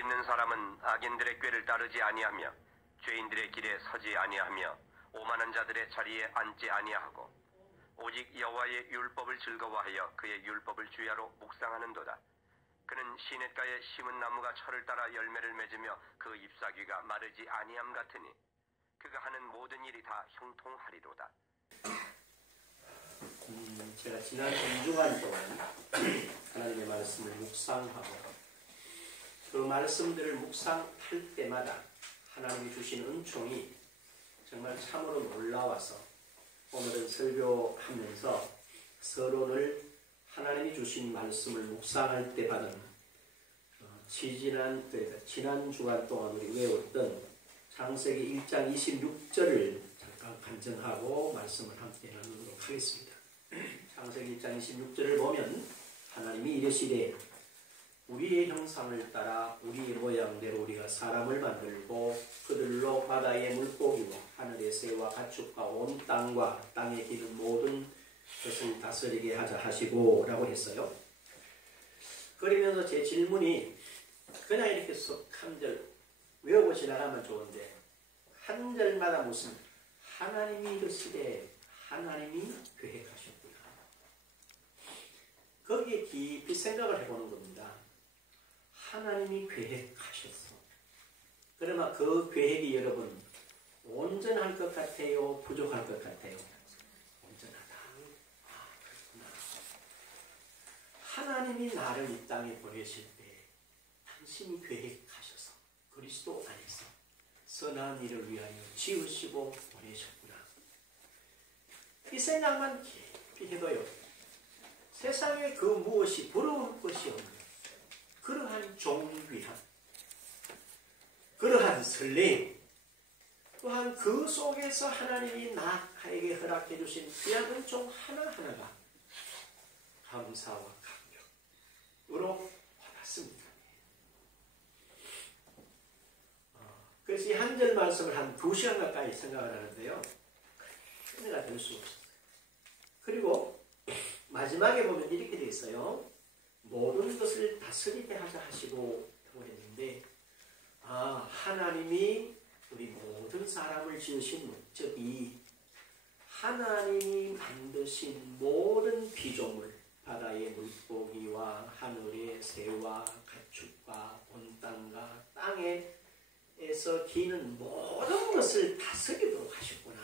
있는 사람은 악인들의 꾀를 따르지 아니하며 죄인들의 길에 서지 아니하며 오만한 자들의 자리에 앉지 아니하고 오직 여호와의 율법을 즐거워하여 그의 율법을 주야로 묵상하는도다. 그는 시냇가에 심은 나무가 철을 따라 열매를 맺으며 그 잎사귀가 마르지 아니함 같으니 그가 하는 모든 일이 다 형통하리로다. 제가 지난 2주간 동안 하나님의 말씀을 묵상하고 그 말씀들을 묵상할 때마다 하나님이 주신 은총이 정말 참으로 놀라워서 오늘은 설교하면서 서론을 하나님이 주신 말씀을 묵상할 때 받은 지난 주간 동안 우리 외웠던 창세기 1장 26절을 잠깐 간증하고 말씀을 함께 나누도록 하겠습니다. 창세기 1장 26절을 보면 하나님이 이르시되 우리의 형상을 따라 우리의 모양대로 우리가 사람을 만들고 그들로 바다의 물고기와 하늘의 새와 가축과 온 땅과 땅에 기는 모든 것을 다스리게 하자 하시고 라고 했어요. 그러면서 제 질문이 그냥 이렇게 쏙 한 절 외우고 지나가면 좋은데 한 절마다 무슨 하나님이 이르시되 하나님이 계획하셨구나. 거기에 깊이 생각을 해보는 겁니다. 하나님이 계획하셨어. 그러나 그 계획이 여러분 온전할 것 같아요? 부족할 것 같아요? 온전하다. 그렇구나. 하나님이 나를 이 땅에 보내실 때 당신이 계획하셔서 그리스도 안에서 선한 일을 위하여 지으시고 보내셨구나. 이 생각만 깊이 해도요. 세상에 그 무엇이 부러울 것이 없는 그러한 존귀함, 그러한 설렘, 또한 그 속에서 하나님이 나에게 허락해 주신 귀한 은총 하나하나가 감사와 감격으로 받았습니다. 그래서 이 한 절 말씀을 한 2시간 가까이 생각을 하는데요. 은혜가 될 수 없어요. 그리고 마지막에 보면 이렇게 되어 있어요. 모든 것을 다스리게 하자 하시고 라고 했는데 하나님이 우리 모든 사람을 지으신 목적이 하나님이 만드신 모든 피조물 바다의 물고기와 하늘의 새와 가축과 온 땅과 땅에서 기는 모든 것을 다스리도록 하셨구나.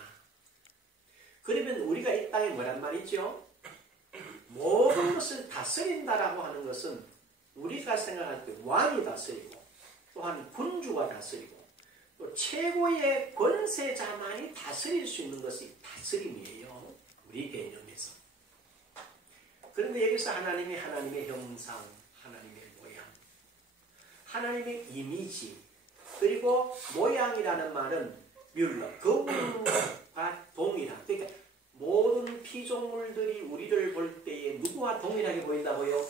그러면 우리가 이 땅에 뭐란 말이죠? 모든 것을 다스린다라고 하는 것은 우리가 생각할 때 왕이 다스리고 또한 군주가 다스리고 또 최고의 권세자만이 다스릴 수 있는 것이 다스림이에요. 우리 개념에서. 그런데 여기서 하나님이 하나님의 형상, 하나님의 모양, 하나님의 이미지 그리고 모양이라는 말은 뮬러, 거울과 동일한 그러니까 모든 피조물들이 우리를 볼 때에 누구와 동일하게 보인다고요?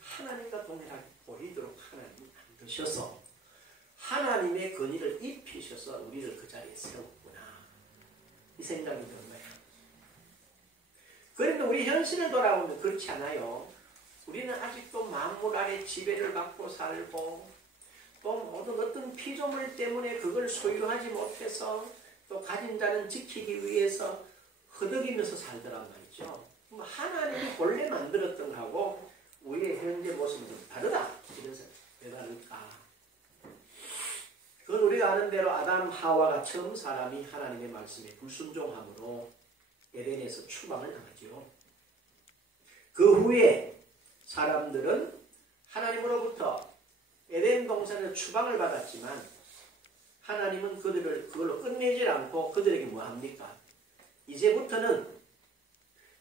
하나님과 동일하게 보이도록 하나님이 만드셔서 하나님의 권위를 입히셔서 우리를 그 자리에 세웠구나. 이 생각이 드는 거예요. 그런데 우리 현실을 돌아보면 그렇지 않아요. 우리는 아직도 만물 아래 지배를 받고 살고 또 모든 어떤 피조물 때문에 그걸 소유하지 못해서 또 가진 자는 지키기 위해서 허덕이면서 살더란 말이죠. 하나님이 본래 만들었던 거하고 우리의 현재 모습은 좀 다르다. 이래서 왜 다를까? 그건 우리가 아는 대로 아담 하와가 처음 사람이 하나님의 말씀에 불순종함으로 에덴에서 추방을 당하죠. 그 후에 사람들은 하나님으로부터 에덴 동산에서 추방을 받았지만 하나님은 그걸로 끝내질 않고 그들에게 뭐합니까? 이제부터는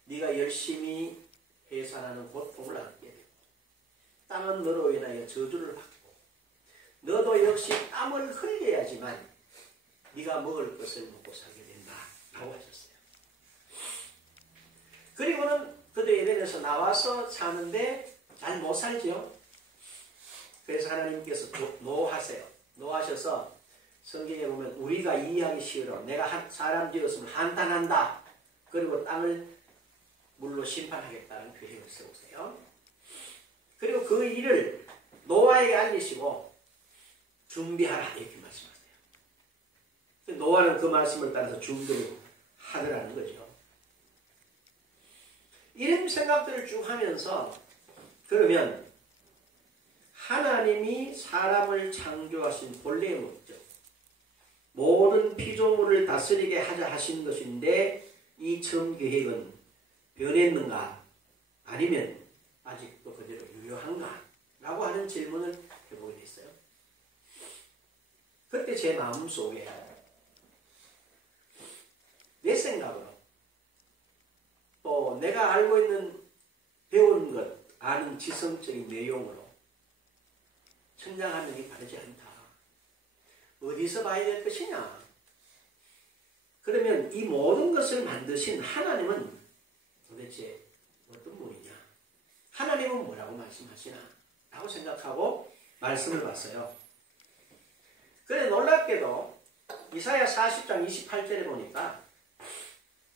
네가 열심히 해산하는 고통을 얻게 되고 땅은 너로 인하여 저주를 받고 너도 역시 땀을 흘려야지만 네가 먹을 것을 먹고 살게 된다 라고 하셨어요. 그리고는 그들 에덴에서 나와서 사는데 잘 못 살죠. 그래서 하나님께서 노하세요. 노하셔서 성경에 보면 우리가 이해하기 싫어. 내가 사람 되었으면 한탄한다. 그리고 땅을 물로 심판하겠다는 계획을 세우세요. 그리고 그 일을 노아에게 알리시고 준비하라 이렇게 말씀하세요. 노아는 그 말씀을 따라서 준비를 하더라는 거죠. 이런 생각들을 쭉 하면서 그러면 하나님이 사람을 창조하신 본래의 목적, 모든 피조물을 다스리게 하자 하신 것인데 이 처음 계획은 변했는가 아니면 아직도 그대로 유효한가 라고 하는 질문을 해보게 됐어요. 그때 제 마음속에 내 생각으로 또 내가 알고 있는 배운 것, 아는 지성적인 내용으로 성장하는 게 바르지 않다. 어디서 봐야 될 것이냐? 그러면 이 모든 것을 만드신 하나님은 도대체 어떤 분이냐? 하나님은 뭐라고 말씀하시나? 라고 생각하고 말씀을 봤어요. 그래 놀랍게도 이사야 40장 28절에 보니까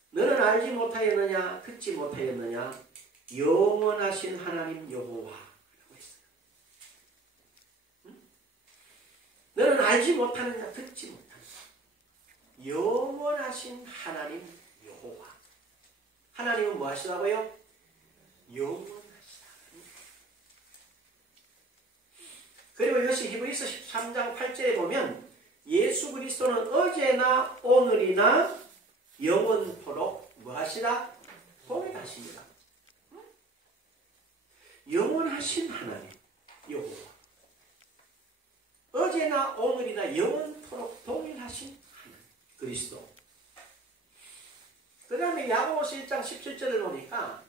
너는 알지 못하였느냐 듣지 못하였느냐 영원하신 하나님 여호와라고 했어요. 응? 너는 알지 못하느냐 듣지 못하느냐 영원하신 하나님 여호와. 하나님은 뭐 하시다고요? 영원하시다. 그리고 이것이 히브리서 13장 8절에 보면 예수 그리스도는 어제나 오늘이나 영원토록 뭐하시라? 동일하십니다. 영원하신 하나님 여호와. 어제나 오늘이나 영원토록 동일하신 하나님 그리스도. 그 다음에 야고보서 1장 17절을 보니까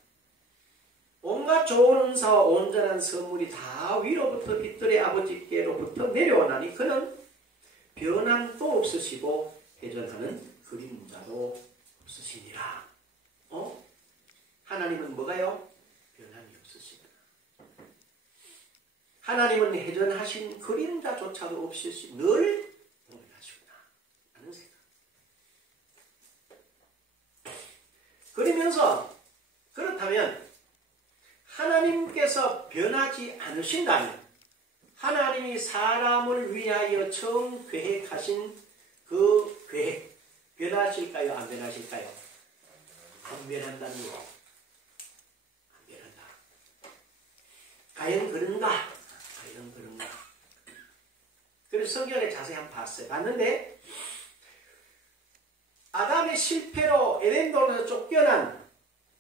온갖 좋은 은사와 온전한 선물이 다 위로부터 빛들의 아버지께로부터 내려오나니 그는 변함도 없으시고 회전하는 그림자도 없으시니라. 하나님은 뭐가요? 변함이 없으시다. 하나님은 회전하신 그림자조차도 없으시 늘 동일하시구나 하는 생각. 그러면서 그렇다면 하나님께서 변하지 않으신다면 하나님이 사람을 위하여 처음 계획하신 그 계획 변하실까요? 안 변하실까요? 안 변한다는 거. 안 변한다. 과연 그런가? 과연 그런가? 그래서 성경에 자세히 한번 봤어요. 봤는데 아담의 실패로 에덴동산에서 쫓겨난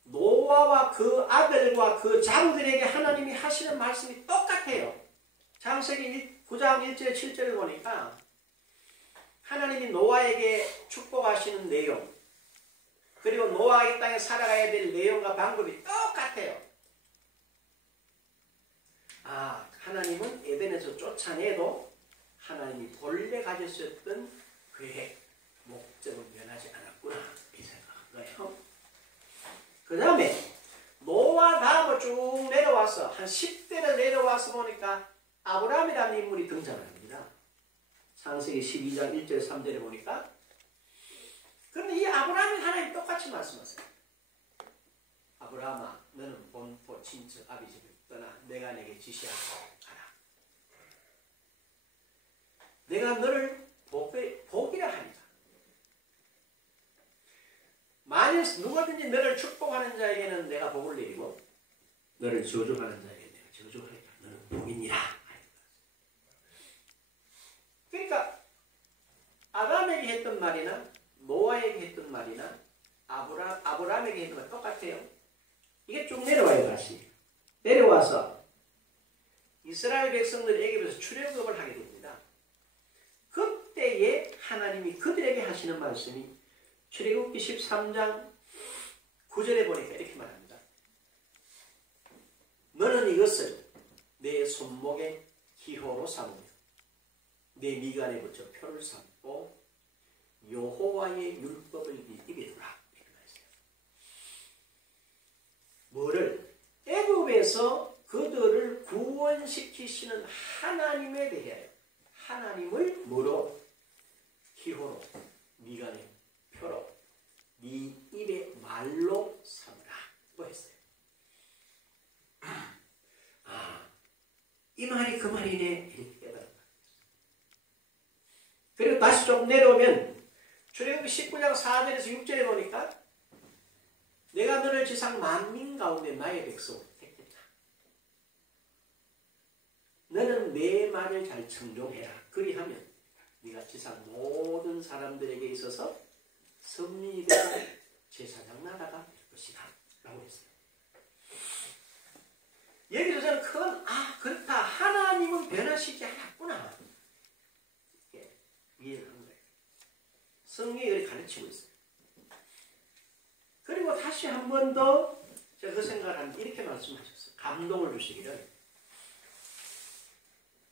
노아와 그 아들과 그 자녀들에게 하나님이 하시는 말씀이 똑같아요. 창세기 9장 1절 7절을 보니까 하나님이 노아에게 축복하시는 내용 그리고 노아가 이 땅에 살아가야 될 내용과 방법이 똑같아요. 하나님은 에덴에서 쫓아내도 하나님이 본래 가졌었던 계획, 목적은 변하지 않았구나 이 생각한 거예요. 그 다음에 노아 다음으로 쭉 내려와서 한 10대를 내려와서 보니까 아브라함이라는 인물이 등장합니다. 창세기 12장 1절 3절에 보니까 그런데 이 아브라함이 하나님 똑같이 말씀하세요. 아브라함아 너는 본토 친척 아비 집을 떠나 내가 내게 지시하고 가라. 내가 너를 복이라 하리라. 만일 누구든지 너를 축복하는 자에게는 내가 복을 내리고 너를 저주하는 자에게 내가 저주하리라. 너는 복이니라. 그러니까 아담에게 했던 말이나 노아에게 했던 말이나 아브라함에게 했던 말 똑같아요. 이게 쭉 내려와요. 다시 내려와서 이스라엘 백성들이 애굽에서 출애굽을 하게 됩니다. 그때에 하나님이 그들에게 하시는 말씀이 출애굽기 13장 9절에 보니까 이렇게 말합니다. 너는 이것을 내 손목에 기호로 삼으며 내 미간에 붙여 표를 삼고 여호와의 율법을 네 입에 두라. 이렇게 말했어요. 뭐를? 애굽에서 그들을 구원시키시는 하나님에 대하여 하나님을 뭐로? 기호로 미간에 표로 네 입에 말로 삼으라. 뭐 했어요? 이 말이 그 말이네. 이렇게 깨달았다. 다시 조금 내려오면 출애굽기 19장 4절에서 6절에 보니까 내가 너를 지상 만민 가운데 나의 백성으로 택했다. 너는 내 말을 잘 청종해라. 그리하면 네가 지상 모든 사람들에게 있어서 선민이 되고 제사장 나라가 될 것이다. 라고 했어요. 여기서 저는 그렇다. 하나님은 변하시지 않았구나. 이해를 한 거예요. 성경이 그렇게 가르치고 있어요. 그리고 다시 한 번 더 제가 그 생각을 하는데 이렇게 말씀하셨어요. 감동을 주시기를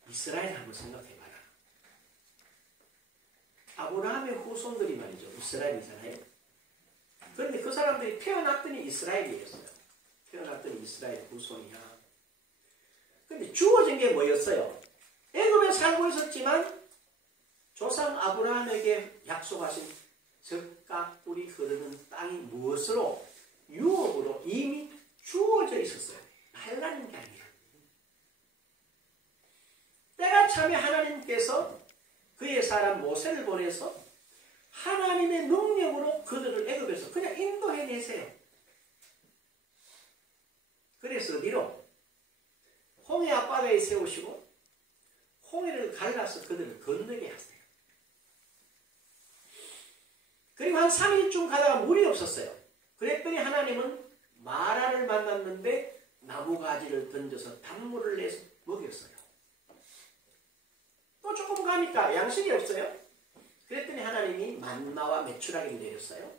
이스라엘 한번 생각해봐라. 아브라함의 후손들이 말이죠. 이스라엘이잖아요. 그런데 그 사람들이 태어났더니 이스라엘이었어요. 태어났더니 이스라엘 후손이야. 근데 주어진 게 뭐였어요? 애굽에 살고 있었지만 조상 아브라함에게 약속하신 젖과 꿀이 흐르는 땅이 무엇으로? 유업으로 이미 주어져 있었어요. 달라는 게 아니라. 때가 참에 하나님께서 그의 사람 모세를 보내서 하나님의 능력으로 그들을 애굽에서 그냥 인도해내세요. 그래서 어디로? 홍해 앞바다에 세우시고 홍해를 갈라서 그들을 건너게 하세요. 그리고 한 3일쯤 가다가 물이 없었어요. 그랬더니 하나님은 마라를 만났는데 나무가지를 던져서 단물을 내서 먹였어요. 또 조금 가니까 양식이 없어요. 그랬더니 하나님이 만나와 메추라기를 내렸어요.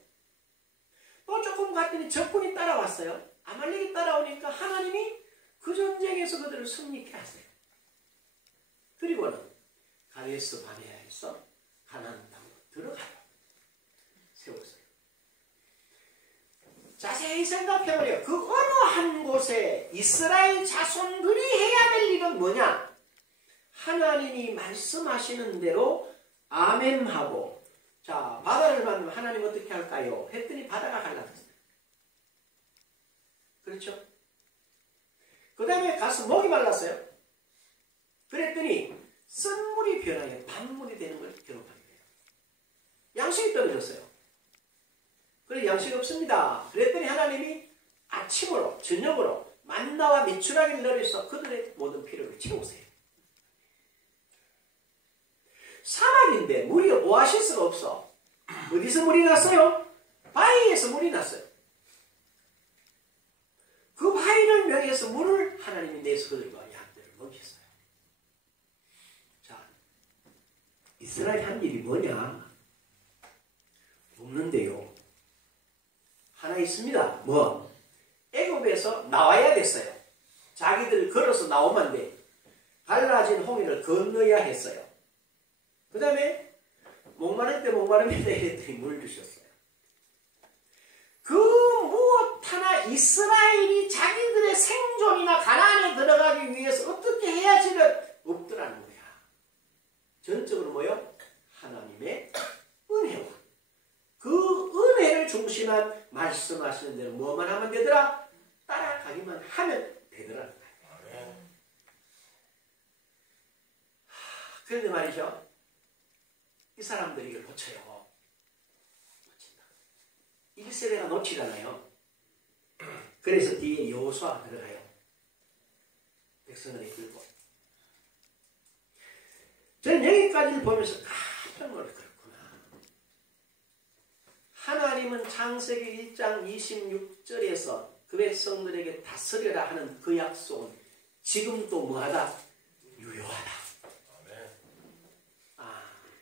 또 조금 갔더니 적군이 따라왔어요. 아말렉이 따라오니까 하나님이 그 전쟁에서 그들을 승리케 하세요. 그리고는 가데스 바네아에서 가나안 땅으로 들어가요. 세웠어요. 자세히 생각해보래요. 그 어느 한 곳에 이스라엘 자손들이 해야 될 일은 뭐냐? 하나님이 말씀하시는 대로 아멘하고, 자, 바다를 만나면 하나님 어떻게 할까요? 했더니 바다가 갈라졌어요. 그렇죠? 그 다음에 가서 목이 말랐어요. 그랬더니 쓴물이 변하여 단물이 되는 걸 기록하게 돼요. 양식이 떨어졌어요. 그래 양식이 없습니다. 그랬더니 하나님이 아침으로 저녁으로 만나와 메추라기를 내려서 그들의 모든 필요를 채우세요. 사막인데 물이 오아시스가 없어. 어디서 물이 났어요? 바위에서 물이 났어요. 그 바위를 명해서 물을 하나님이 내서 그들과 양들을 먹였어요. 자, 이스라엘 한 일이 뭐냐? 없는데요. 하나 있습니다. 뭐? 애굽에서 나와야 됐어요. 자기들 걸어서 나오면 돼. 갈라진 홍해를 건너야 했어요. 그 다음에 목마를 때 목마릅니다 이랬더니 물 주셨어요. 그 무엇 하나 이스라엘이 자기들의 생존이나 가나안에 들어가기 위해서 어떻게 해야지는 없더라는 거야. 전적으로 뭐요? 하나님의 은혜와 그 은혜를 중심한 말씀하시는 대로 뭐만 하면 되더라? 따라가기만 하면 되더라는 거예요. 그런데 말이죠. 이 사람들이 이걸 놓쳐요. 놓친다. 1세대가 놓치잖아요. 그래서 뒤에 여호수아가 들어가요. 백성들이 끌고. 저는 여기까지를 보면서 깜짝 놀랐거든요. 하나님은 창세기 1장 26절에서 그 백성들에게 다스려라 하는 그 약속은 지금도 뭐하다? 유효하다.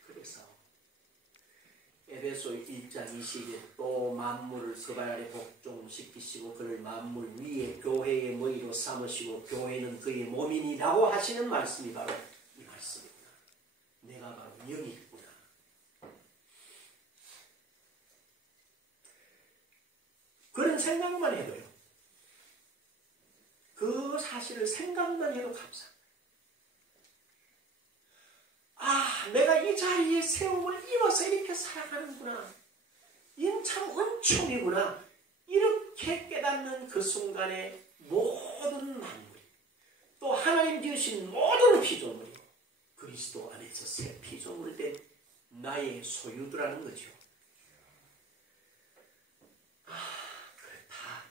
그래서 에베소 1장 20일 또 만물을 서발 아래 복종시키시고 그를 만물 위에 교회의 머리로 삼으시고 교회는 그의 몸이니라고 하시는 말씀이 바로 이 말씀이구나. 내가 바로 영이구나. 그런 생각만 해도요. 그 사실을 생각만 해도 감사합니다. 내가 이 자리에 세움을 입어서 이렇게 살아가는구나. 이건 참 은총이구나. 이렇게 깨닫는 그 순간에 모든 만물이 또 하나님 지으신 모든 피조물이 그리스도 안에서 새 피조물 된 나의 소유도라는 거죠. 그렇다.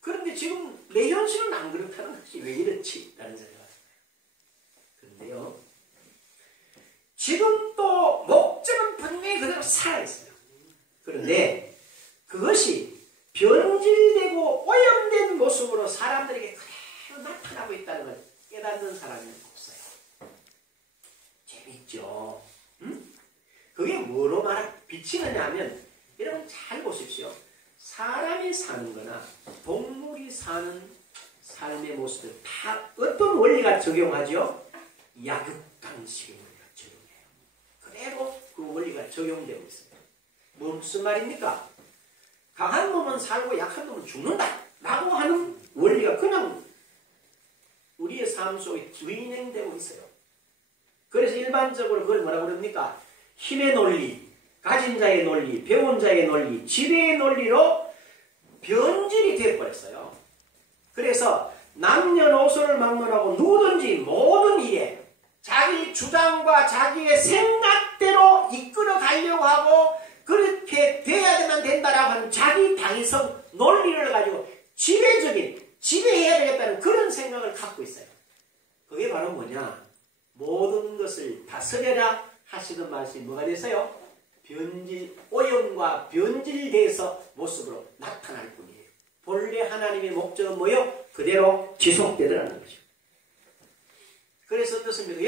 그런데 지금 내 현실은 안 그렇다는 것이 왜 이렇지? 라는 생각을 합니다. 그런데요, 지금 또 목적은 분명히 그대로 살아있어요. 그런데 그것이 변질되고 오염된 모습으로 사람들에게 그대로 나타나고 있다는 걸 깨닫는 사람이 없어요. 재밌죠? 응? 그게 뭐로 비치느냐 하면, 여러분 잘 보십시오. 사람이 사는 거나 동물이 사는 삶의 모습을 다 어떤 원리가 적용하죠? 약육강식의 원리가 적용해요. 그대로 그 원리가 적용되고 있습니다. 무슨 말입니까? 강한 놈은 살고 약한 놈은 죽는다 라고 하는 원리가 그냥 우리의 삶 속에 진행되고 있어요. 그래서 일반적으로 그걸 뭐라고 그럽니까? 힘의 논리, 가진 자의 논리, 배운 자의 논리, 지배의 논리로 변질이 되어버렸어요. 그래서 남녀노소를 막론하고 누구든지 모든 일에 자기 주장과 자기의 생각대로 이끌어 가려고 하고 그렇게 돼야만 된다라고 하는 자기 당위성 논리를 가지고 지배해야 되겠다는 그런 생각을 갖고 있어요. 그게 바로 뭐냐? 모든 것을 다스려라 하시던 말씀이 뭐가 됐어요? 오염과 변질돼서 모습으로 나타날 뿐이에요. 본래 하나님의 목적은 뭐요? 그대로 지속되더라는 거죠. 그래서 어떻습니까?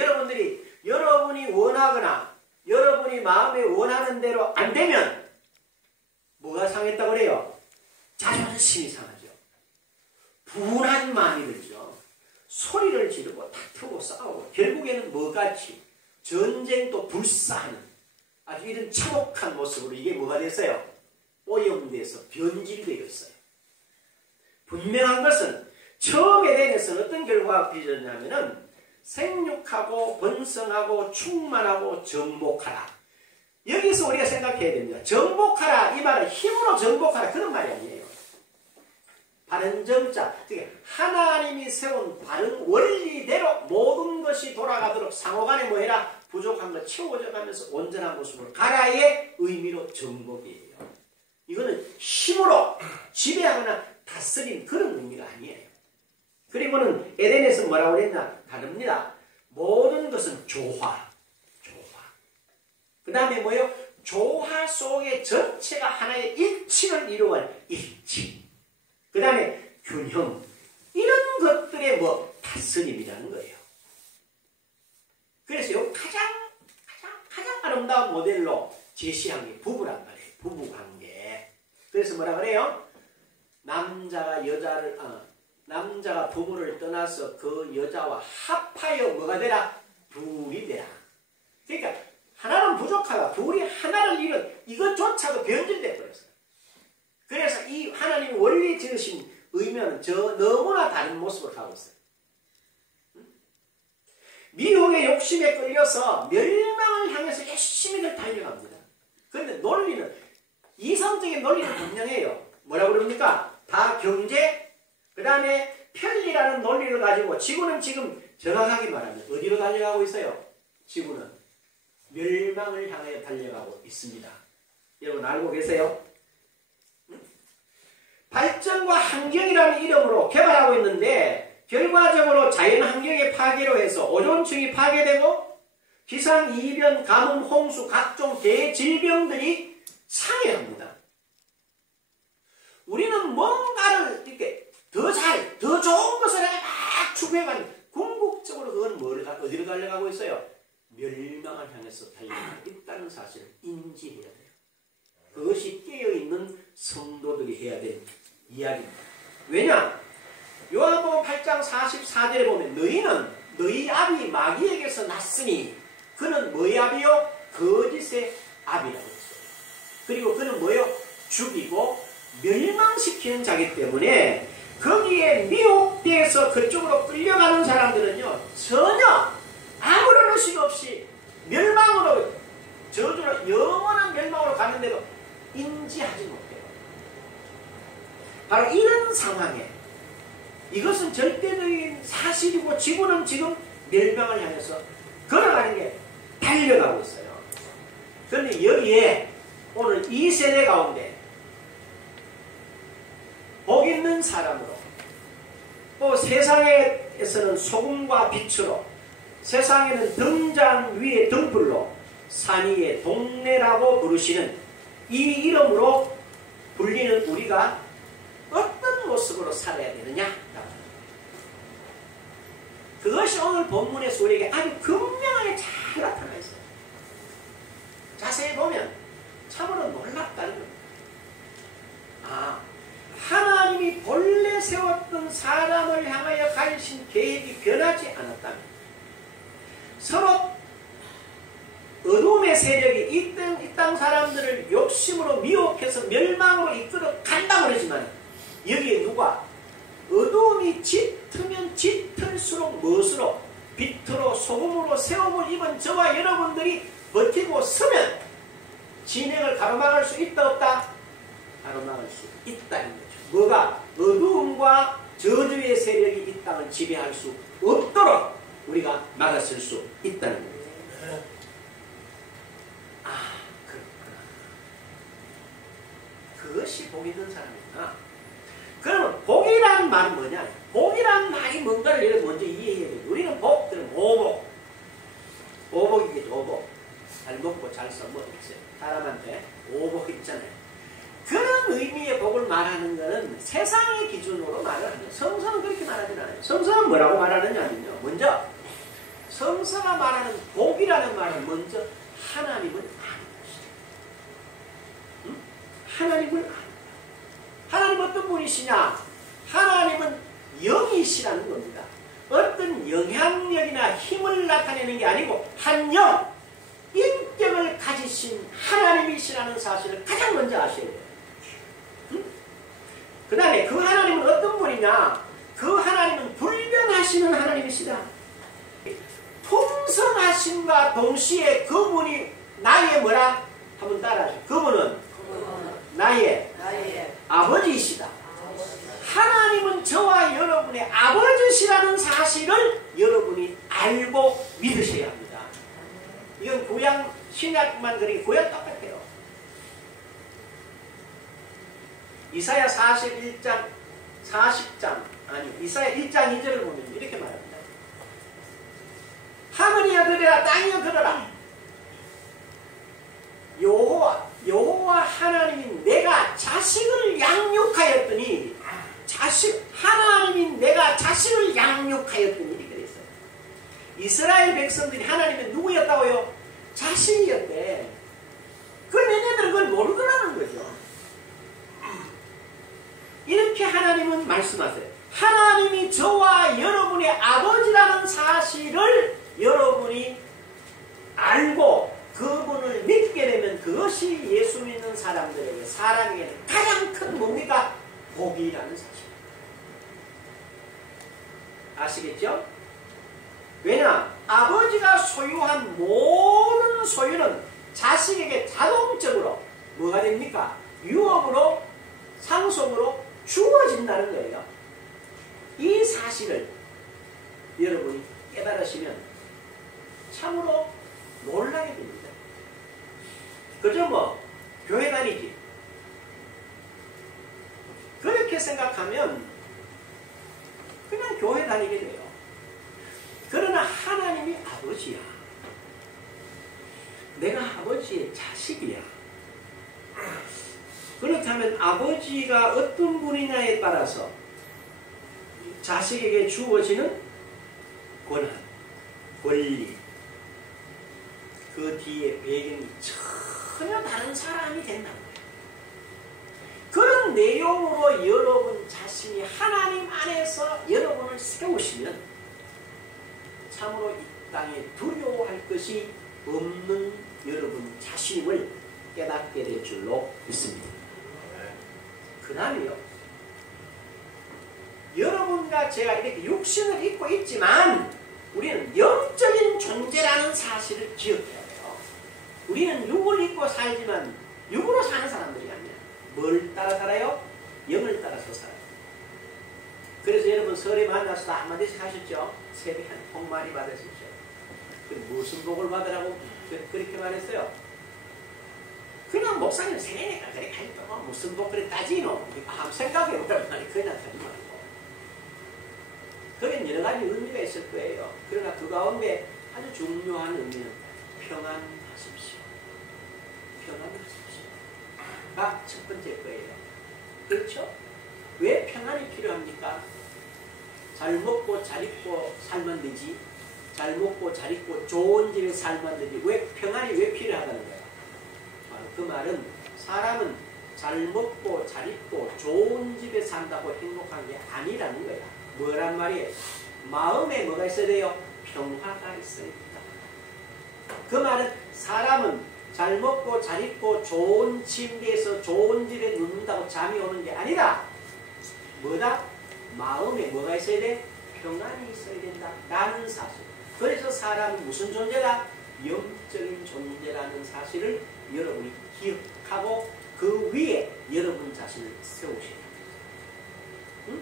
여러분이 원하거나 여러분이 마음에 원하는 대로 안 되면 뭐가 상했다고 그래요? 자존심이 상하죠. 분한 마음이 들죠. 소리를 지르고 다투고 싸우고 결국에는 뭐같이 전쟁도 불사하는 아주 이런 참혹한 모습으로 이게 뭐가 됐어요? 오염돼서 변질되어 있어요. 분명한 것은 처음 에덴에서는 어떤 결과가 빚었냐면은 생육하고 번성하고 충만하고 정복하라. 여기서 우리가 생각해야 됩니다. 정복하라 이 말은 힘으로 정복하라 그런 말이 아니에요. 바른 정자, 하나님이 세운 바른 원리대로 모든 것이 돌아가도록 상호간에 뭐해라? 부족한 걸 채워져 가면서 온전한 모습으로 가라의 의미로 정복이에요. 이거는 힘으로 지배하거나 다스린 그런 의미가 아니에요. 그리고는 에덴에서 뭐라고 그랬나? 다릅니다. 모든 것은 조화. 그 다음에 뭐예요? 조화 속에 전체가 하나의 일치를 이루어갈 일치. 그 다음에 균형. 이런 것들의 다스림이라는 거예요. 그래서 가장 아름다운 모델로 제시한 게 부부란 말이에요. 부부관계. 그래서 뭐라 그래요? 남자가 부모를 떠나서 그 여자와 합하여 뭐가 되라? 둘이 되라. 그러니까 하나는 부족하다. 둘이 하나를 이룬 이것조차도 변질돼 버렸어요. 그래서 이 하나님이 원래 지으신 의미는 너무나 다른 모습을 하고 있어요. 미혹의 욕심에 끌려서 멸망을 향해서 열심히 달려갑니다. 그런데 논리는 이성적인 논리는 분명해요. 뭐라고 그럽니까? 다 경제, 그 다음에 편리라는 논리를 가지고 지구는 지금 정확하게 말하면 어디로 달려가고 있어요? 지구는 멸망을 향해 달려가고 있습니다. 여러분 알고 계세요? 발전과 환경이라는 이름으로 개발하고 있는데 결과적으로 자연환경의 파괴로 해서 오존층이 파괴되고 기상이변, 가뭄, 홍수, 각종 대질병들이 상해합니다. 우리는 뭔가를 이렇게 더 좋은 것을 막 추구해가는 궁극적으로 그건 어디로 달려가고 있어요? 멸망을 향해서 달려가고 있다는 사실을 인지해야 돼요. 그것이 깨어있는 성도들이 해야 될 이야기입니다. 왜냐? 요한복음 8장 44절에 보면 너희 아비 마귀에게서 났으니 그는 뭐의 아비요? 거짓의 아비라고 했어요. 그리고 그는 뭐요? 죽이고 멸망시키는 자기 때문에 거기에 미혹돼서 그쪽으로 끌려가는 사람들은요 전혀 아무런 의식 없이 멸망으로 저주로 영원한 멸망으로 가는데도 인지하지 못해요. 바로 이런 상황에 이것은 절대적인 사실이고 지구는 지금 멸망을 향해서 걸어가는 게 달려가고 있어요. 그런데 여기에 오늘 이 세대 가운데 복 있는 사람으로 또 세상에서는 소금과 빛으로 세상에는 등잔 위에 등불로 산 위에 동네라고 부르시는 이 이름으로 불리는 우리가 어떤 모습으로 살아야 되느냐? 그것이 오늘 본문에서 우리에게 아주 극명하게 잘 나타나 있어요. 자세히 보면 참으로 놀랍다는 겁니다. 아, 하나님이 본래 세웠던 사람을 향하여 가지신 계획이 변하지 않았다면 서로 어둠의 세력이 이 땅 사람들을 욕심으로 미혹해서 멸망으로 이끌어 간다고 그러지만 여기에 누가 어둠이 짙으면 짙을수록 무엇으로 빛으로 소금으로 세움을 입은 저와 여러분들이 버티고 서면 진행을 가로막을 수 있다 없다? 가로막을 수 있다는 거죠. 뭐가? 어두움과 저주의 세력이 이 땅을 지배할 수 없도록 우리가 막았을 수 있다는 겁니다. 아, 그렇구나. 그것이 복 있는 사람이구나. 그러면 복이란 말은 뭐냐? 복이란 말이 뭔가를 여러분 먼저 이해해야 돼요. 우리는 복, 그럼 오복. 오복이겠죠, 오복. 잘 먹고 잘 써먹고 있어요. 사람한테 오복 있잖아요. 그런 의미의 복을 말하는 것은 세상의 기준으로 말을 하죠. 성서는 그렇게 말하지 않아요. 성서는 뭐라고 말하느냐면요. 먼저 성서가 말하는 복이라는 말은 먼저 하나님을 아는 것이죠. 응? 하나님을 아는 것. 하나님 어떤 분이시냐? 하나님은 영이시라는 겁니다. 어떤 영향력이나 힘을 나타내는 게 아니고 한 영, 인격을 가지신 하나님이시라는 사실을 가장 먼저 아셔야 돼요. 응? 그 다음에 그 하나님은 어떤 분이냐? 그 하나님은 불변하시는 하나님이시다. 풍성하심과 동시에 그분이 나의 뭐라? 한번 따라하죠. 그분은 나의 아버지이시다. 하나님은 저와 여러분의 아버지시라는 사실을 여러분이 알고 믿으셔야 합니다. 이건 구약 신약만 그렇게 구약 똑같아요. 이사야 41장 40장 아니 이사야 1장 2절을 보면 이렇게 말합니다. 하늘이여 들으라 땅이여 들으라. 여호와 하나님인 내가 자식을 양육하였더니 하나님인 내가 자식을 양육하였더니 이렇게 돼 있어요. 이스라엘 백성들이 하나님은 누구였다고요? 자식이었대. 그걸 얘네들은 그걸 모르더라는 거죠. 이렇게 하나님은 말씀하세요. 하나님이 저와 여러분의 아버지라는 사실을 여러분이 알고 그분을 믿게 되면 그것이 예수 믿는 사람들에게 사람에게는 가장 큰 뭡니까? 복이라는 사실. 아시겠죠? 왜냐? 아버지가 소유한 모든 소유는 자식에게 자동적으로 뭐가 됩니까? 유업으로 상속으로 주어진다는 거예요. 이 사실을 여러분이 깨달으시면 참으로 놀라게 됩니다. 그저 뭐 교회 다니지. 그렇게 생각하면 그냥 교회 다니게 돼요. 그러나 하나님이 아버지야. 내가 아버지의 자식이야. 그렇다면 아버지가 어떤 분이냐에 따라서 자식에게 주어지는 권한, 권리, 그 뒤에 배경이 전혀 다른 사람이 된다는 거예요. 그런 내용으로 여러분 자신이 하나님 안에서 여러분을 세우시면 참으로 이 땅에 두려워할 것이 없는 여러분 자신임을 깨닫게 될 줄로 믿습니다. 그 다음에요. 여러분과 제가 이렇게 육신을 입고 있지만 우리는 영적인 존재라는 사실을 기억해야 돼요. 우리는 육을 입고 살지만 육으로 사는 사람들이 아니야. 뭘 따라 살아요? 영을 따라서 살아요. 그래서 여러분 설에 만나서 다 한마디씩 하셨죠? 새해 복 많이 받으십시오. 무슨 복을 받으라고? 그렇게 말했어요. 그냥 목사님 생애니까 그래 가니까 무슨 뭐 그래 따지노. 한번 생각해보란 말이 그냥 하지 말고. 거긴 여러 가지 의미가 있을 거예요. 그러나 그 가운데 아주 중요한 의미는 평안하십시오. 평안하십시오.가 첫 번째 거예요. 그렇죠? 왜 평안이 필요합니까? 잘 먹고 잘 입고 살면 되지. 잘 먹고 잘 입고 좋은 집에 살면 되지. 왜 평안이 왜 필요하다는 거야? 바로 그 말은 사람은 잘 먹고 잘 입고 좋은 집에 산다고 행복한 게 아니라는 거야. 뭐란 말이에요? 마음에 뭐가 있어야 돼요? 평화가 있어야 된다. 그 말은 사람은 잘 먹고 잘 입고 좋은 침대에서 좋은 집에 눕는다고 잠이 오는 게 아니라 뭐다? 마음에 뭐가 있어야 돼? 평안이 있어야 된다. 라는 사실. 그래서 사람은 무슨 존재다? 영적인 존재라는 사실을 여러분이 기억하고 그 위에 여러분 자신을 세우셔야 됩니다. 응?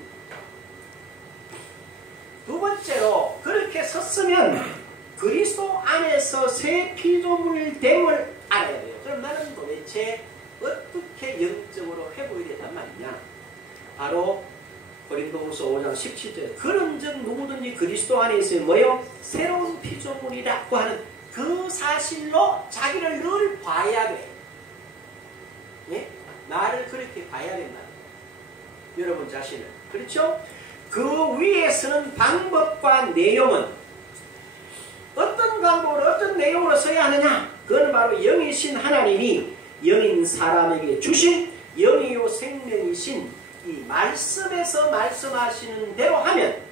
두 번째로 그렇게 섰으면 그리스도 안에서 새 피조물됨을 알아야 돼요. 그럼 나는 도대체 어떻게 영적으로 회복이 되단 말이냐? 바로 고린도후서 5장 17절 그런즉 누구든지 그리스도 안에 있으면 뭐요? 새로운 피조물이라고 하는 그 사실로 자기를 늘 봐야 돼. 예? 나를 그렇게 봐야 된다. 여러분 자신을. 그렇죠? 그 위에 서는 방법과 내용은 어떤 방법으로 어떤 내용으로 서야 하느냐? 그건 바로 영이신 하나님이 영인 사람에게 주신 영이요 생명이신 이 말씀에서 말씀하시는 대로 하면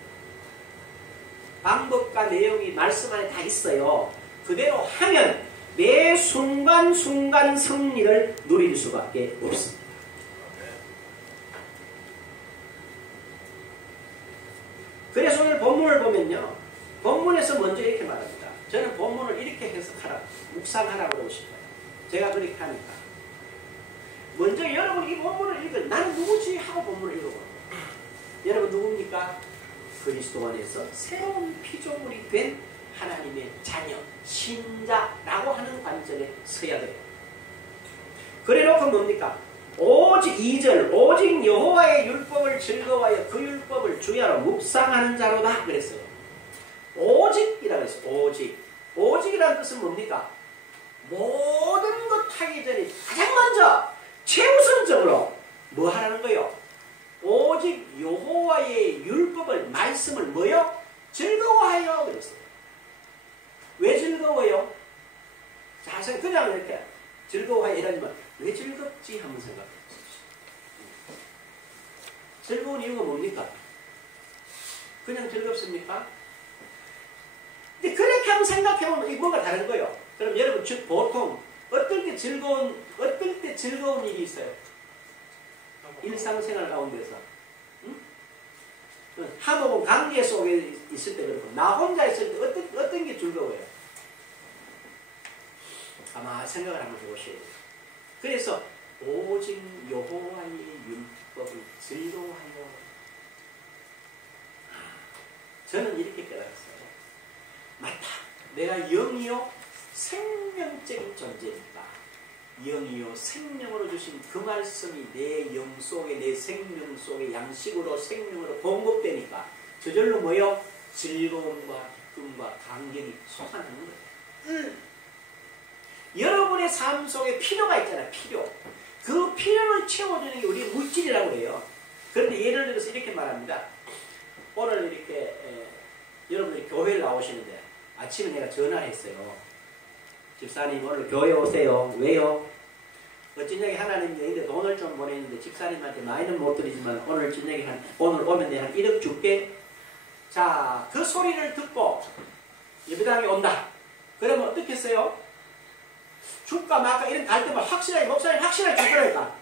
방법과 내용이 말씀 안에 다 있어요. 그대로 하면 매 순간순간 승리를 누릴 수밖에 없습니다. 그래서 오늘 본문을 보면요. 본문에서 먼저 이렇게 말합니다. 저는 본문을 이렇게 해석하라, 묵상하라고 그러고 싶어요. 제가 그렇게 하니까. 먼저 여러분 이 본문을 읽을 나는 누구지? 하고 본문을 읽어보는 거예요. 여러분 누굽니까? 그리스도 안에서 새로운 피조물이 된 하나님의 자녀, 신자라고 하는 관점에 서야 돼요. 그래 놓고 뭡니까? 오직 2절 오직 여호와의 율법을 즐거워하여 그 율법을 주야로 묵상하는 자로다 그랬어요. 오직이라고 했어요. 오직이라는 뜻은 뭡니까? 모든 것 하기 전에 가장 먼저 최우선적으로 뭐 하라는 거요? 오직 여호와의 율법을 말씀을 뭐요? 즐거워하여 그랬어요. 왜 즐거워요? 자, 그냥 이렇게 즐거워하여 이러지만 왜 즐겁지? 한번 생각해 보십시오. 즐거운 이유가 뭡니까? 그냥 즐겁습니까? 근데 그렇게 한번 생각해보면 뭔가 다른 거예요. 그럼 여러분 보통 어떨 때 즐거운 일이 있어요? 일상생활 가운데서. 응? 한옥은 관계 속에 있을 때 그렇고 나 혼자 있을 때 어떤 게 즐거워요? 아마 생각을 한번 해보셔야 돼요. 그래서 오직 여호와의 율법을 즐거워하여 저는 이렇게 깨달았어요. 맞다. 내가 영이요 생명적인 존재니까 영이요 생명으로 주신 그 말씀이 내 영 속에 내 생명 속에 양식으로 생명으로 공급되니까 저절로 뭐요? 즐거움과 기쁨과 감격이 솟아나는 거예요. 여러분의 삶 속에 필요가 있잖아요. 필요. 그 필요를 채워주는 게 우리 물질이라고 해요. 그런데 예를 들어서 이렇게 말합니다. 오늘 이렇게 여러분들이 교회를 나오시는데 아침에 내가 전화를 했어요. 집사님 오늘 교회 오세요. 왜요? 저녁에 하나님 너희들 돈을 좀 보내는데 집사님한테 많이는 못 드리지만 오늘 저녁에 오늘 오면 내가 한 1억 줄게. 자, 그 소리를 듣고 예배당에 온다. 그러면 어떻게 했어요? 줄까 말까 이런 갈 때만 확실하게 목사님 확실하게 줄 거라니까.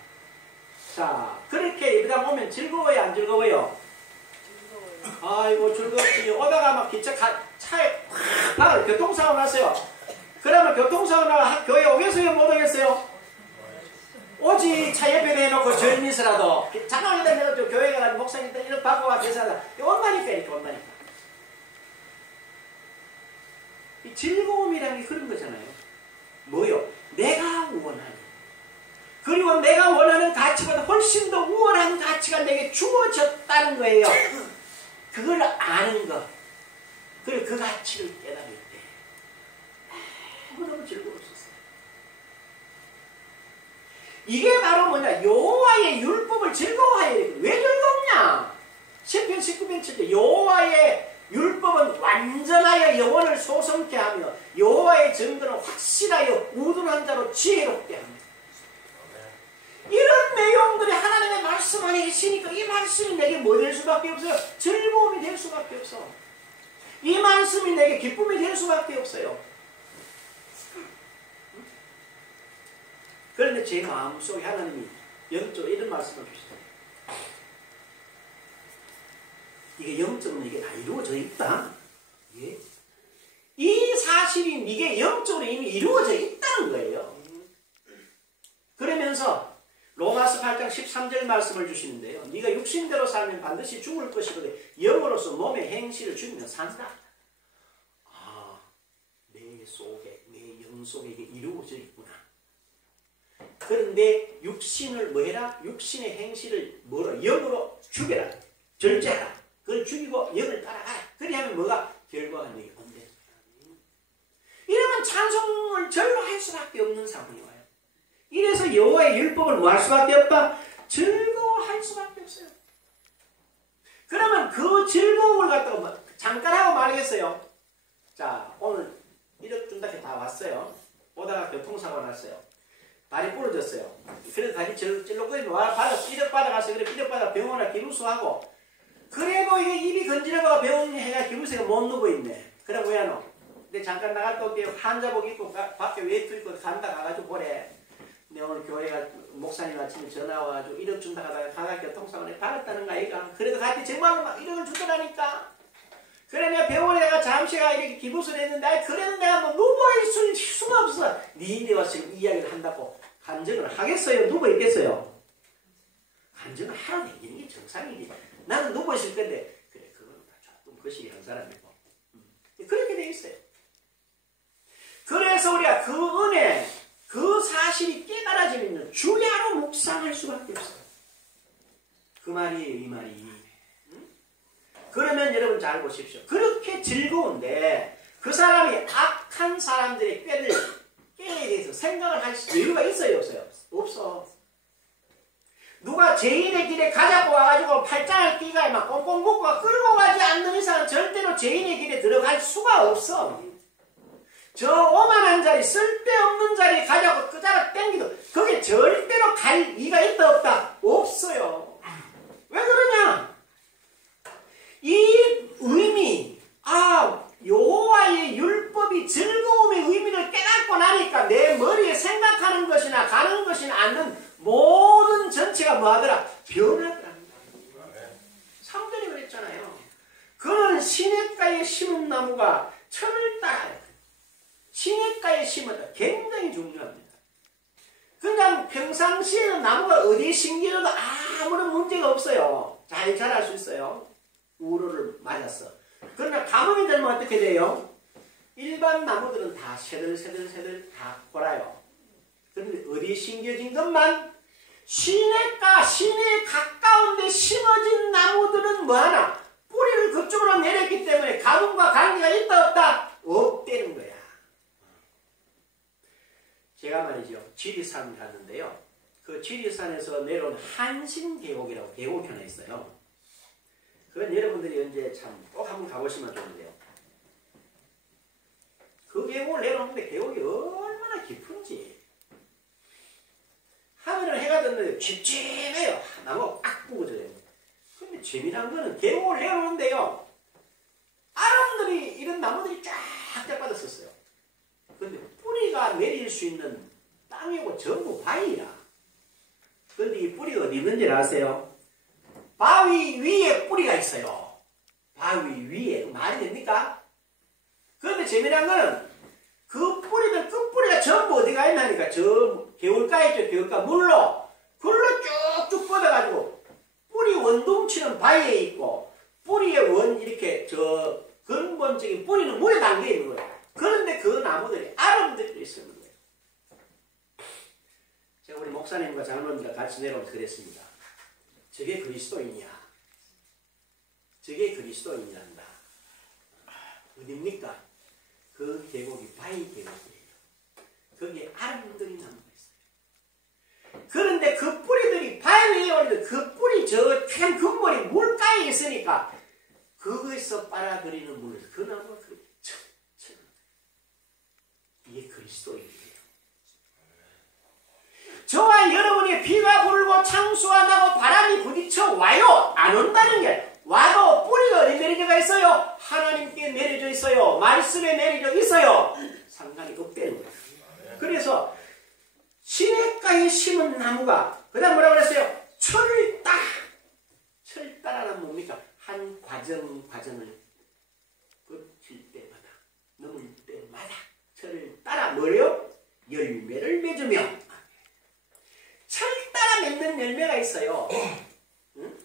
자, 그렇게 예배당 오면 즐거워요 안 즐거워요? 즐거워요. 아이고 즐겁지. 오다가 막 기차 차에 확 교통사고 났어요. 그러면 교통사고 나가 교회 오겠어요 못 오겠어요? 오직 차 옆에 대놓고 절미서라도 자랑이다 내가 좀 교회 가서 목사님들 이렇게 받고 와 계산하다 온다니까 이렇게 온다니까. 이 즐거움이라는 게 그런 거잖아요. 뭐요? 내가 원하는, 그리고 내가 원하는 가치보다 훨씬 더 우월한 가치가 내게 주어졌다는 거예요. 그걸 아는 것, 그리고 그 가치를 깨달을 때 너무너무 즐거웠었어요. 이게 바로 뭐냐? 여호와의 율법을 즐거워하여야 돼. 왜 즐겁냐? 시편 19편 7절 여호와의 율법은 완전하여 영혼을 소성케 하며 여호와의 증거는 확실하여 우둔한 자로 지혜롭게 합니다. 이런 내용들이 하나님의 말씀 안에 있으니까 이 말씀이 내게 뭐 될 수밖에 없어요? 즐거움이 될 수밖에 없어. 이 말씀이 내게 기쁨이 될 수밖에 없어요. 그런데 제 마음속에 하나님이 영적으로 이런 말씀을 주시죠. 이게 영적으로 이게 다 이루어져 있다. 예? 이 사실이 이게 영적으로 이미 이루어져 있다는 거예요. 그러면서 로마서 8장 13절 말씀을 주시는데요. 네가 육신대로 살면 반드시 죽을 것이거든 영으로서 몸의 행실을 죽이며 산다. 아, 내 속에, 내 영 속에 이게 이루어져 있구나. 그런데 육신을 뭐 해라? 육신의 행실을 뭐로? 영으로 죽여라. 절제하라. 그걸 죽이고 영을 따라가라. 그리하면 뭐가? 결과가 내게 온대. 이러면 찬송을 절로 할 수밖에 없는 상황이 와요. 이래서 여호와의 율법을 뭐 할 수밖에 없다? 즐거워할 수밖에 없어요. 그러면 그 즐거움을 갖다가 잠깐 하고 말겠어요. 자, 오늘 1억 준다 다 왔어요. 오다가 교통사고 났어요. 다리 부러졌어요. 그래서 다리 찔러거리면 삐덕 받아갔어요. 그래 삐덕 받아 병원에 기부수하고 그래도 이게 입이 건지려고 병원에 해가 기부수가 못 누워있네. 그래 왜 안 와? 근데 잠깐 나갔다 올게요. 환자복 입고 밖에 외투 입고 간다 가가지고 보래. 근데 오늘 교회가 목사님 아침에 전화 와가지고 1억 준다 하다가 가가 교통사고에 받았다는 거 아이가. 그래도 같이 정말로 막 1억을 주더라니까. 그래 내가 병원에 내가 잠시 가 이렇게 기부수를 했는데 그래도 내가 뭐 누워있을 수가 없어. 니네 와서 지금 이야기를 한다고 간증을 하겠어요? 누워있겠어요? 간증을 하러 다니는 게 정상이지. 나는 누워있을 건데 그래 그건 조금 거시기 한 사람이고 그렇게 돼 있어요. 그래서 우리가 그 은혜 그 사실이 깨달아지면 주야로 묵상할 수밖에 없어요. 그 말이에요, 이 말이. 그러면 여러분 잘 보십시오. 그렇게 즐거운데 그 사람이 악한 사람들의 꾀에 대해서 생각을 할 여유가 있어요, 없어요? 없어. 누가 죄인의 길에 가자고 와가지고 팔짱을 끼가 막 꽁꽁 묶고 끌고 가지 않는 이상은 절대로 죄인의 길에 들어갈 수가 없어. 저 오만한 자리, 쓸데없는 자리 가자고 끄자락 땡기도 거기에 절대로 갈 리가 있다 없다? 없어요. 왜 그러냐? 이 의미, 여호와의 율법이 즐거움의 의미를 깨닫고 나니까 내 머리에 생각하는 것이나 가는 것이나 않는 모든 전체가 뭐하더라? 변하더라. 3절이 그랬잖아요. 그는 시냇가에 심은 나무가 철을 따라요. 시냇가에 심었다. 굉장히 중요합니다. 그냥 평상시에는 나무가 어디에 심겨져도 아무런 문제가 없어요. 잘 자랄 수 있어요. 우로를 맞았어. 그러나 가뭄이 되면 어떻게 돼요? 일반 나무들은 다 새들새들 다 골아요. 그런데 어디에 심겨진 것만 시냇가, 시내에 가까운 데 심어진 나무들은 뭐하나? 뿌리를 그쪽으로 내렸기 때문에 가뭄과 관계가 있다 없다? 없다는 거야. 제가 말이죠. 지리산 갔는데요. 그 지리산에서 내려온 한신계곡이라고 계곡이 하나 있어요. 그건 여러분들이 언제 참 꼭 한번 가보시면 좋은데요. 그 계곡을 내려오는데 계곡이 얼마나 깊은지. 하늘은 해가 떴는데 찝찝해요. 나무가 꽉 부어져요. 근데 재미난 거는 계곡을 내려오는데요. 아름들이 이런 나무들이 쫙 빠졌었어요. 근데 뿌리가 내릴 수 있는 땅이고 전부 바위라. 근데 이 뿌리가 어디 있는지 아세요? 바위 위에 뿌리가 있어요. 바위 위에. 말이 됩니까? 그런데 재미난 거는 그 뿌리들 끝뿌리가 전부 어디가 있나니까 저 개울가 있죠. 개울가 물로 쭉쭉 뻗어가지고 뿌리 원둥치는 바위에 있고 뿌리의 이렇게 저 근본적인 뿌리는 물에 담겨 있는 거예요. 그런데 그 나무들이 아름들이 있는 거예요. 우리 목사님과 장로님과 같이 내려오면서 그랬습니다. 저게 그리스도인이야. 저게 그리스도인이란다. 어딥니까? 그 계곡이 바위 계곡이에요. 거기에 아름드리 나무가 있어요. 그런데 그 뿌리들이 바위 위에 올리는 그 뿌리 저 큰 금물이 물가에 있으니까 그거에서 빨아들이는 물, 그 나무가 그렇게 척척. 이게 그리스도인이에요. 저와 여러분이 비가 불고 창수가 나고 바람이 부딪혀 와요. 안 온다는 게 와도 뿌리가 어디 내려져 있어요? 하나님께 내려져 있어요. 말씀에 내려져 있어요. 상관이 없다는 거예요. 그래서 시냇가에 심은 나무가 그 다음 뭐라고 그랬어요? 철따라. 철따라는 뭡니까? 한 과정을 거칠 때마다 넘을 때마다 철을 따라 뭐래요? 열매를 맺으며 철 따라 맺는 열매가 있어요. 응?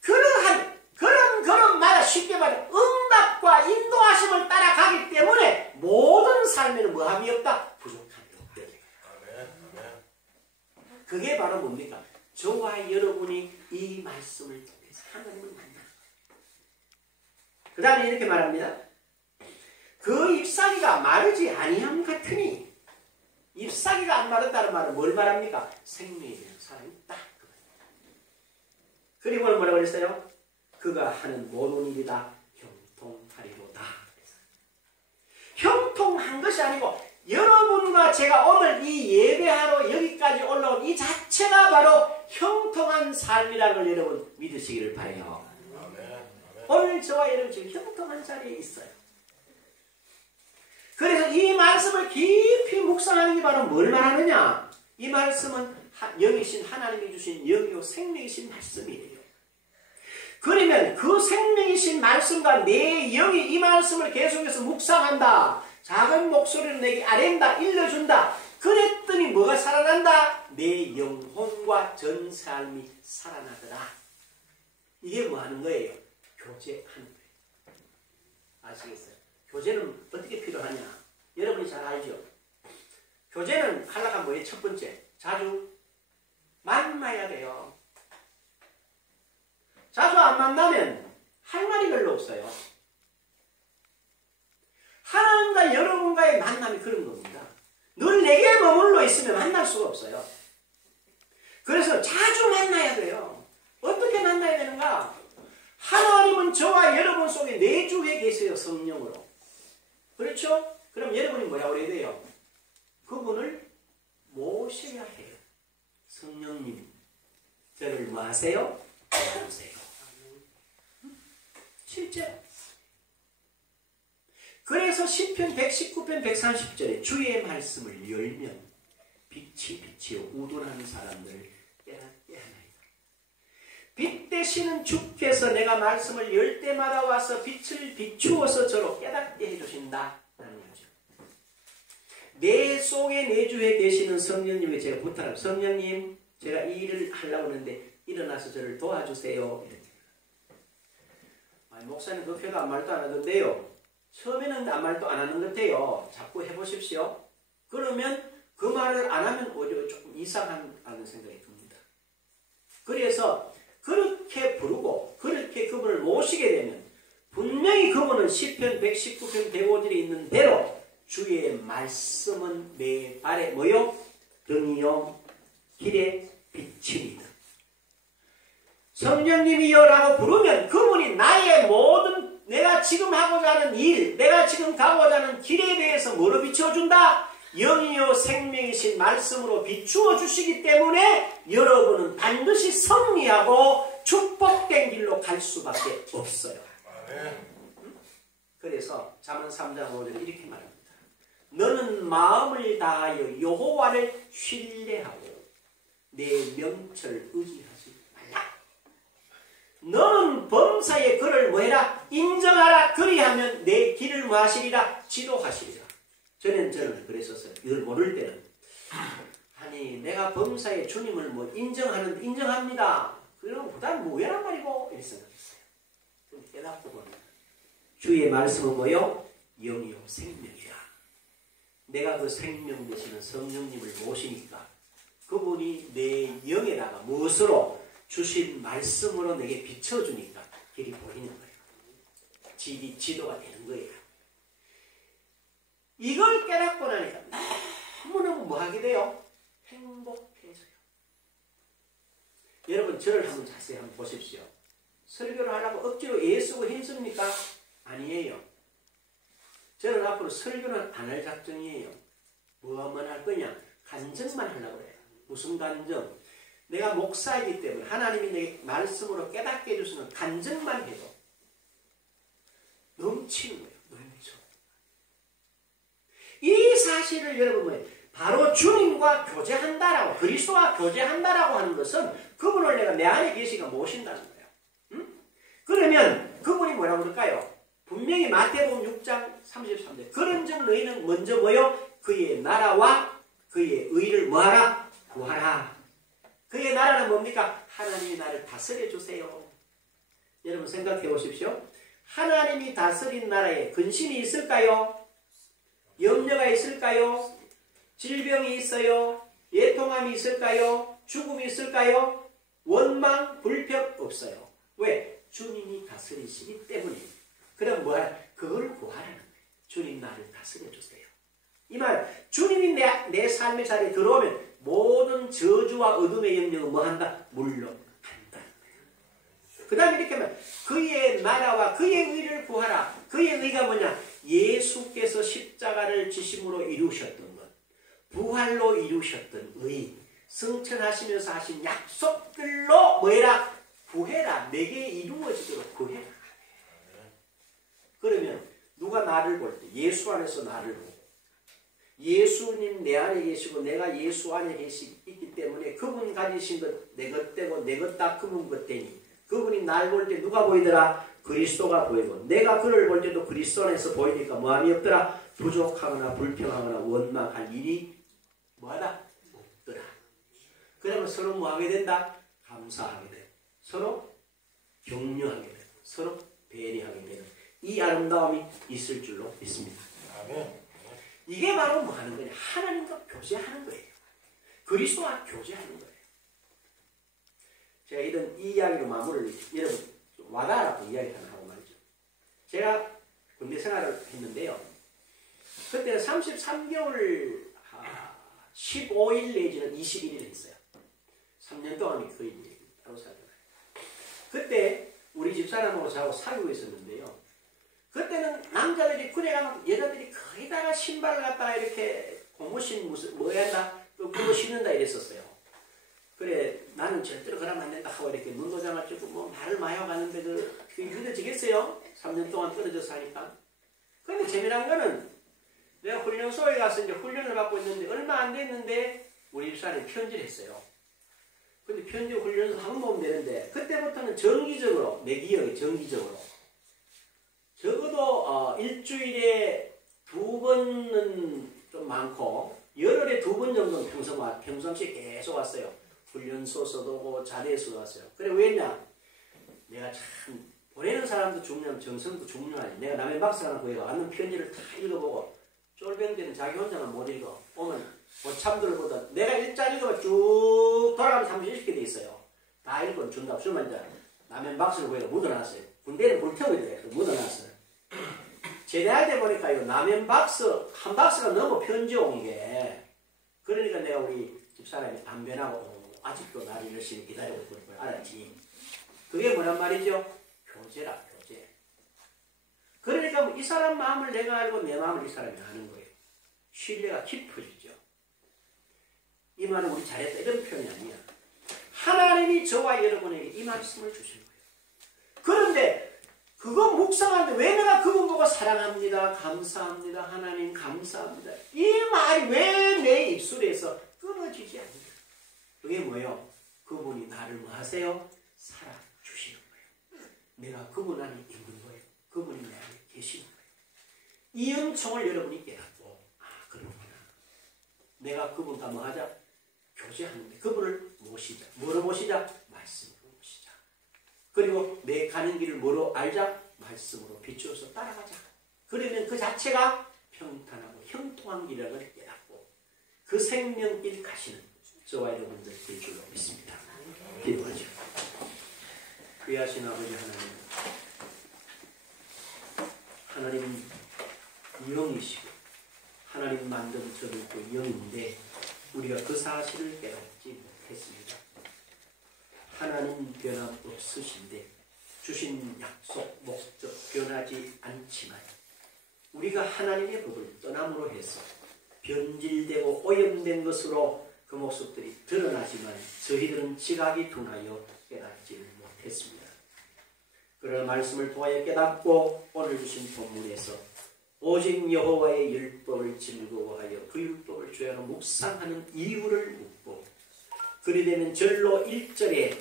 그런 마다 쉽게 말해 응답과 인도하심을 따라가기 때문에 모든 삶에는 뭐함이 없다? 부족함이 없다. 그게 바로 뭡니까? 저와 여러분이 이 말씀을 통해서 하나님을 만나. 그 다음에 이렇게 말합니다. 그 잎사귀가 마르지 아니함 같으니 잎사귀가 안 마른다는 말은 뭘 말합니까? 생명에 대한 사랑이 딱 그리고 뭐라고 그랬어요? 그가 하는 모든 일이다 형통하리로다. 형통한 것이 아니고 여러분과 제가 오늘 이 예배하러 여기까지 올라온 이 자체가 바로 형통한 삶이라는 걸 여러분 믿으시기를 바라요. 오늘 저와 여러분 지금 형통한 자리에 있어요. 그래서 이 말씀을 깊이 묵상하는 게 바로 뭘 말하느냐? 이 말씀은 영이신 하나님이 주신 영이요 생명이신 말씀이에요. 그러면 그 생명이신 말씀과 내 영이 이 말씀을 계속해서 묵상한다. 작은 목소리로 내게 아랜다. 일러준다. 그랬더니 뭐가 살아난다? 내 영혼과 전 삶이 살아나더라. 이게 뭐 하는 거예요? 교제하는 거예요. 아시겠어요? 교제는 어떻게 필요하냐? 여러분이 잘 알죠? 교제는 하려면 뭐예요? 첫 번째, 자주 만나야 돼요. 자주 안 만나면 할 말이 별로 없어요. 하나님과 여러분과의 만남이 그런 겁니다. 늘 내게 머물러 있으면 만날 수가 없어요. 그래서 자주 만나야 돼요. 어떻게 만나야 되는가? 하나님은 저와 여러분 속에 내주해 계세요. 성령으로. 그렇죠? 그럼 여러분이 뭐라고 해야 돼요? 그분을 모셔야 해요. 성령님, 저를 뭐 하세요? 모세요. 실제로. 그래서 시편 119편 130절에 주의 말씀을 열면 빛이요 우둔한 사람들 깨닫게 하나이다. 빛 되시는 주께서 내가 말씀을 열 때마다 와서 빛을 비추어서 저로 깨닫게 해주신다. 라는 거죠. 내 속에 내주에 계시는 성령님에게 제가 부탁합니다. 성령님, 제가 이 일을 하려고 하는데 일어나서 저를 도와주세요. 이렇게. 목사님 그 표도 아무 말도 안 하던데요. 처음에는 아무 말도 안 하는 것 같아요. 자꾸 해보십시오. 그러면 그 말을 안 하면 오히려 조금 이상하다는 생각이 듭니다. 그래서 그렇게 부르고 그렇게 그분을 모시게 되면 분명히 그분은 시편 119편 105절에 있는 대로 주의 말씀은 내 발에 뭐요? 등이요 길에 비칩니다. 성령님이여 라고 부르면 그분이 나의 모든 내가 지금 하고자 하는 일, 내가 지금 가고자 하는 길에 대해서 뭐로 비춰준다? 영이요 생명이신 말씀으로 비추어 주시기 때문에 여러분은 반드시 승리하고 축복된 길로 갈 수밖에 없어요. 그래서 잠언 3장 5절에 이렇게 말합니다. 너는 마음을 다하여 여호와를 신뢰하고 내 명철 의지하지 말라. 너는 범사에 그를 뭐해라? 인정하라. 그리하면 내 길을 뭐하시리라? 지도하시리라. 저는 그랬었어요. 이걸 모를 때는 아니 내가 범사에 주님을 뭐 인정합니다. 그럼 그다음 뭐야란 말이고 이렇게 생각했어요. 좀 깨닫고 보면 주의 말씀은 뭐요? 영이요 생명이라. 내가 그 생명 되시는 성령님을 모시니까 그분이 내 영에다가 무엇으로 주신 말씀으로 내게 비춰주니까 길이 보이는 거예요. 길이 지도가 되는 거예요. 이걸 깨닫고 나니까 너무너무 뭐하게 돼요? 행복해져요. 여러분 저를 한번 자세히 한번 보십시오. 설교를 하려고 억지로 애쓰고 힘씁니까? 아니에요. 저는 앞으로 설교는 안 할 작정이에요. 뭐만 할 거냐? 간증만 하려고 해요. 무슨 간증? 내가 목사이기 때문에 하나님이 내 말씀으로 깨닫게 해주시는 간증만 해도 넘치는 거예요. 넘쳐. 이 사실을 여러분 바로 주님과 교제한다라고, 그리스도와 교제한다라고 하는 것은 그분을 내가 내 안에 계시가 모신다는 거예요. 응? 그러면 그분이 뭐라고 그럴까요? 분명히 마태복음 6장 33절 그런즉 너희는 먼저 뭐요? 그의 나라와 그의 의를 뭐하라? 구하라. 그의 나라는 뭡니까? 하나님이 나를 다스려 주세요. 여러분 생각해 보십시오. 하나님이 다스린 나라에 근심이 있을까요? 염려가 있을까요? 질병이 있어요? 애통함이 있을까요? 죽음이 있을까요? 원망, 불평 없어요. 왜? 주님이 다스리시기 때문에. 그럼 뭐야? 그걸 구하라는 거예요. 주님 나를 다스려 주세요. 이 말, 주님이 내 삶의 자리에 들어오면 모든 저주와 어둠의 영역은 뭐한다? 물러간다. 그 다음에 이렇게 하면 그의 나라와 그의 의를 구하라. 그의 의가 뭐냐? 예수께서 십자가를 지심으로 이루셨던 것, 부활로 이루셨던 의, 승천하시면서 하신 약속들로 뭐해라? 구해라. 내게 이루어지도록 구해라. 그러면 누가 나를 볼 때 예수 안에서 나를 보고 예수님 내 안에 계시고 내가 예수 안에 있기 때문에 그분 가지신 것 내 것 되고 내 것 다 그분 것 되니 그분이 날 볼 때 누가 보이더라? 그리스도가 보이고 내가 그를 볼 때도 그리스도 안에서 보이니까 뭐함이 없더라? 부족하거나 불평하거나 원망할 일이 뭐하다? 없더라. 그러면 서로 뭐하게 된다? 감사하게 되고 서로 격려하게 되고 서로 배려하게 되는 이 아름다움이 있을 줄로 믿습니다. 이게 바로 뭐 하는 거냐? 하나님과 교제하는 거예요. 그리스도와 교제하는 거예요. 제가 이런 이 이야기로 마무리를 여러분 좀 와닿으라고 이야기 하나 하고 말이죠. 제가 군대 생활을 했는데요. 그때는 33개월 15일 내지는 21일 했어요. 3년 동안 거의 따로 살잖아요. 그때 우리 집사람하고 저하고 사귀고 있었는데요. 그때는 남자들이 군에 가면 여자들이 거의 다 신발을 갖다가 이렇게 고무신 무슨 뭐 했나 또 그거 신는다 이랬었어요. 그래 나는 절대로 그러면 안 된다 하고 이렇게 눈도장 맞추고 뭐 말을 마여 가는데 그게 믿어지겠어요? 3년 동안 떨어져서 하니까. 그런데 재미난 거는 내가 훈련소에 가서 이제 훈련을 받고 있는데 얼마 안 됐는데 우리 집사람이 편지를 했어요. 근데 편지 훈련소 한 번 오면 되는데 그때부터는 정기적으로 내 기억에 정기적으로 적어도 일주일에 2번은 좀 많고 열흘에 2번 정도는 평상시에 계속 왔어요. 훈련소서도 오고 자대에서도 왔어요. 그래 왜냐? 내가 참 보내는 사람도 중요하고 정성도 중요하지. 내가 남의 박사 하나 구해가 왔는 편지를 다 읽어보고 쫄병들은 자기 혼자만 못 읽어. 오면 고참들보다 내가 일장 읽어봐 쭉 돌아가면서 30개 돼 있어요. 다 읽고 준다. 수만 자 남의 박사를 구해가 묻어놨어요. 군대는 불태우고 있더래. 묻어놨어요. 제대할 때 보니까 이거 라면 박스, 한 박스가 너무 편지용 이게. 그러니까 내가 우리 집사람이 담배나고 아직도 나를 열심히 기다리고 있는 걸 알았지. 그게 뭐란 말이죠? 교제라, 교제. 그러니까 이 사람 마음을 내가 알고 내 마음을 이 사람이 아는 거예요. 신뢰가 깊어지죠. 이 말은 우리 잘했다 이런 표현이 아니야. 하나님이 저와 여러분에게 이 말씀을 주신 거예요. 그런데 그거 묵상하는데 왜 내가 그분 보고 사랑합니다, 감사합니다, 하나님 감사합니다. 이 말이 왜 내 입술에서 끊어지지 않냐. 그게 뭐예요? 그분이 나를 뭐 하세요? 살아주시는 거예요. 내가 그분 안에 있는 거예요. 그분이 내 안에 계시는 거예요. 이 은총을 여러분이 깨닫고 그렇구나. 내가 그분과 뭐 하자? 교제하는데 그분을 모시자. 뭐로 모시자? 말씀으로 모시자. 그리고 내 가는 길을 뭐로 알자? 말씀으로 비추어서 따라가자. 그러면 그 자체가 평탄하고 형통한 길을 깨닫고 그 생명길 가시는 저와 여러분들 될 줄로 믿습니다. 기도하죠. 귀하신 아버지 하나님 영이시고 하나님 만든 저들도 영인데 우리가 그 사실을 깨닫지 못했습니다. 하나님 변함없으신데 주신 약속, 목적 변하지 않지만 우리가 하나님의 법을 떠남으로 해서 변질되고 오염된 것으로 그 모습들이 드러나지만 저희들은 지각이 둔하여 깨닫지 못했습니다. 그러나 말씀을 통하여 깨닫고 오늘 주신 본문에서 오직 여호와의 율법을 즐거워하여 그 율법을 죄하여 묵상하는 이유를 묻고 그리 되면 절로 1절에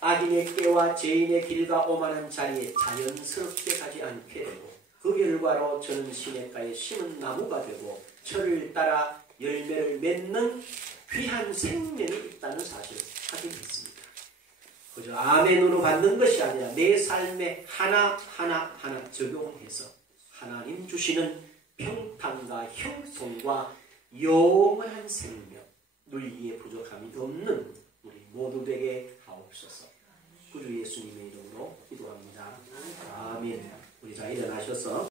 악인의 깨와 죄인의 길과 오만한 자리에 자연스럽게 가지 않게 되고 그 결과로 저는 시냇가에 심은 나무가 되고 철을 따라 열매를 맺는 귀한 생명이 있다는 사실을 확인했습니다. 그저 아멘으로 받는 것이 아니라 내 삶에 하나하나 적용해서 하나님 주시는 평탄과 형통과 영원한 생명 누리기에 부족함이 없는 우리 모두 되게 하옵소서. 구주 예수님의 이름으로 기도합니다. 아멘. 우리 자 일어나셔서